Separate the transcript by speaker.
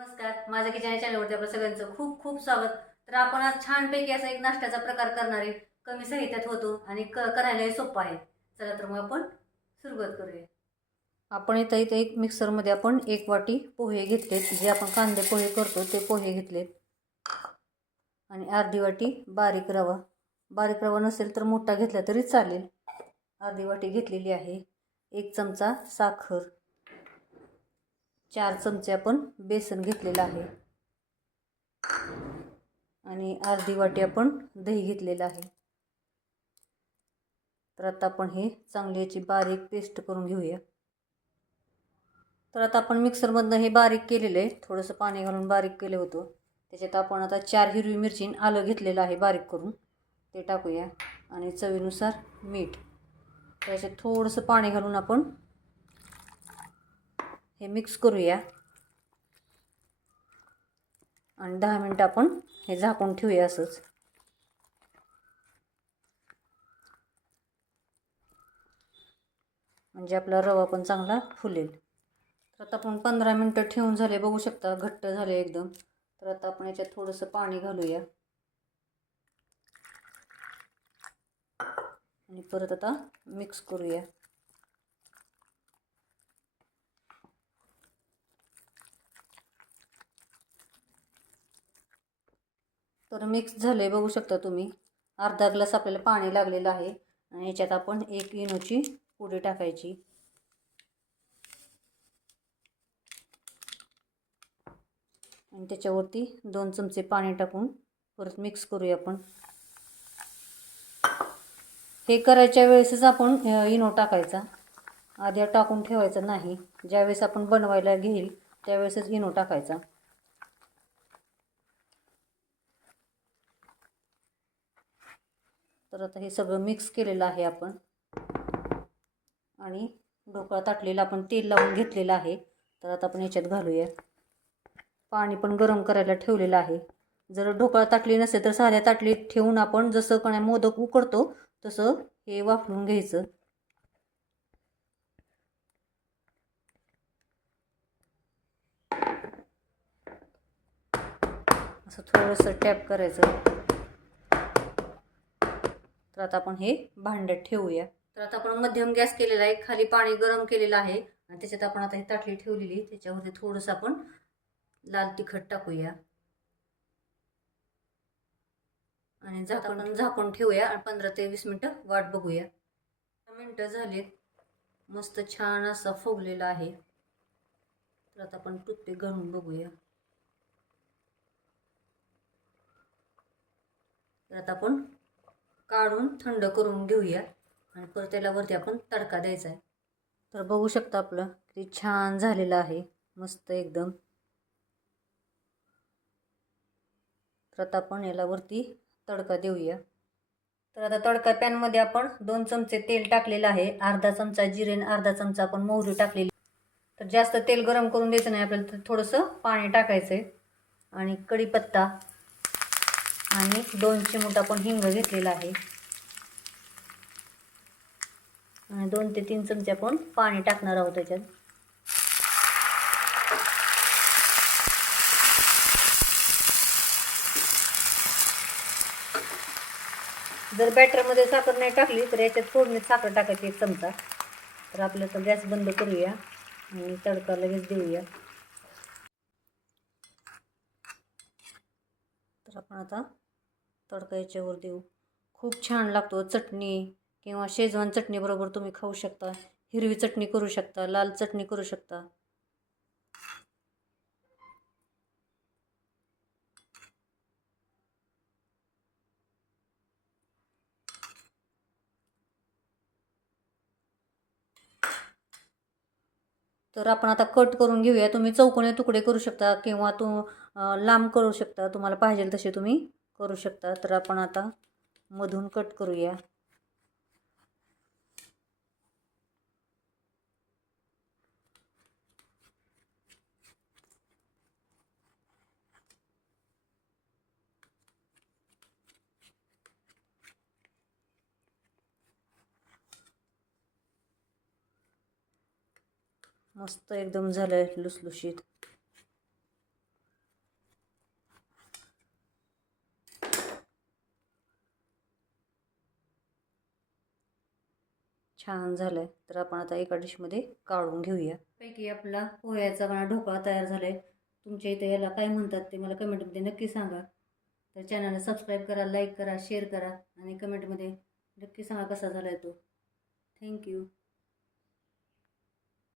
Speaker 1: नमस्कार. माझ्या किचन चॅनलवरती आपलं सगळ्यांचं खूप खूप स्वागत. तर आपण आज छानपैकी असा एक नाश्त्याचा प्रकार करणार आहे. कमी साहित्यात होतो आणि क करायलाही सोपं आहे. चला तर मग आपण सुरुवात करूया. आपण इथं इथं एक मिक्सरमध्ये आपण एक वाटी पोहे घेतलेत. जे आपण कांदे पोहे करतो ते पोहे घेतलेत. आणि अर्धी वाटी बारीक रवा. बारीक रवा नसेल तर मोठा घेतला तरी चालेल. अर्धी वाटी घेतलेली आहे. एक चमचा साखर. चार चमचे आपण बेसन घेतलेलं आहे. आणि अर्धी वाटी आपण दही घेतलेलं आहे. तर आता आपण हे चांगली याची बारीक पेस्ट करून घेऊया. तर आता आपण मिक्सरमधनं हे बारीक केलेलं आहे. थोडंसं पाणी घालून बारीक केलं होतं. त्याच्यात आपण आता चार हिरवी मिरची आलं घेतलेलं आहे बारीक करून. ते टाकूया. आणि चवीनुसार मीठ. त्याच्यात थोडंसं पाणी घालून आपण हे मिक्स करूया. आणि दहा मिनटं आपण हे झाकून ठेवूया असंच. म्हणजे आपला रवा पण चांगला फुलेल. तर आता आपण पंधरा मिनटं ठेवून झाले. बघू शकता घट्ट झाले एकदम. तर आता आपण याच्यात थोडंसं पाणी घालूया. आणि परत आता मिक्स करूया. तर मिक्स झाले बघू शकता तुम्ही. अर्धा ग्लास आपल्याला पाणी लागलेलं आहे. आणि याच्यात आपण एक इनोची पुडी टाकायची. आणि त्याच्यावरती दोन चमचे पाणी टाकून परत मिक्स करूया आपण. हे करायच्या वेळेसच आपण इनो टाकायचा. आधी टाकून ठेवायचा नाही. ज्यावेळेस आपण बनवायला घेईल त्यावेळेसच इनो टाकायचा. तर आता हे सगळं मिक्स केलेलं आहे आपण. आणि ढोकळा ताटलेला आपण तेल लावून घेतलेलं आहे. तर आता आपण याच्यात घालूया. पाणी पण गरम करायला ठेवलेलं आहे. जर ढोकळा ताटली नसेल तर साध्या ताटलीत ठेवून आपण जसं कण्या मोदक उकडतो तसं हे वाफलून घ्यायचं. असं थोडंसं टॅप करायचं. तर आता आपण हे भांड्यात ठेवूया. तर आता आपण मध्यम गॅस केलेला आहे खाली पाणी गरम केलेलं आहे. आणि त्याच्यात आपण आता ही ताटली ठेवलेली त्याच्यावरती थोडंसं आपण लाल तिखट टाकूया. आणि झाकण झाकून ठेवूया आणि पंधरा ते वीस मिनटं वाट बघूया. मिनटं झालीत. मस्त छान असा फुगलेला आहे. तर आता आपण टूथपिक घालून बघूया. तर आता आपण काढून थंड करून घेऊया. आणि परत त्याला वरती आपण तडका द्यायचा आहे. तर बघू शकता आपलं किती छान झालेलं आहे. मस्त एकदम. तर आता आपण याला वरती तडका देऊया. तर आता तडका पॅनमध्ये आपण दोन चमचे तेल टाकलेलं आहे. अर्धा चमचा जिरेन अर्धा चमचा आपण मोहरी टाकलेली. तर जास्त तेल गरम करून द्यायचं नाही. आपल्याला तर थोडंसं पाणी टाकायचं आहे आणि कढीपत्ता. आणि दोन चिमूट आपण हिंग घेतलेला आहे. आणि दोन ते तीन चमचे आपण पाणी टाकणार आहोत त्याच्यात. जर बॅटरमध्ये साखर नाही टाकली तर याच्यात फोडणीत साखर टाकायची एक चमचा. तर आपलं तर गॅस बंद करूया आणि तडका लगेच देऊया. तर आपण आता तडका याच्यावर देऊ. खूप छान लागतो हो चटणी किंवा शेजवान चटणीबरोबर तुम्ही खाऊ शकता हिरवी चटणी करू शकता लाल चटणी करू शकता. तर आपण आता कट करून घेऊया. तुम्ही चौकोने तुकडे करू शकता किंवा तू लांब करू शकता. तुम्हाला पाहिजे तसे तुम्ही करू शकता. तर आपण आता मधून कट करूया. मस्त एकदम झालं आहे लुसलुशीत. छान झालं आहे तर आपण आता एका डिशमध्ये काढून घेऊया. पैकी आपला पोह्याचा म्हणा ढोकळा तयार झाला आहे तुमच्या इथे याला काय म्हणतात ते मला कमेंटमध्ये नक्की सांगा. तर चॅनलला सबस्क्राईब करा लाईक करा शेअर करा आणि कमेंटमध्ये नक्की सांगा कसा झाला आहे तो थँक्यू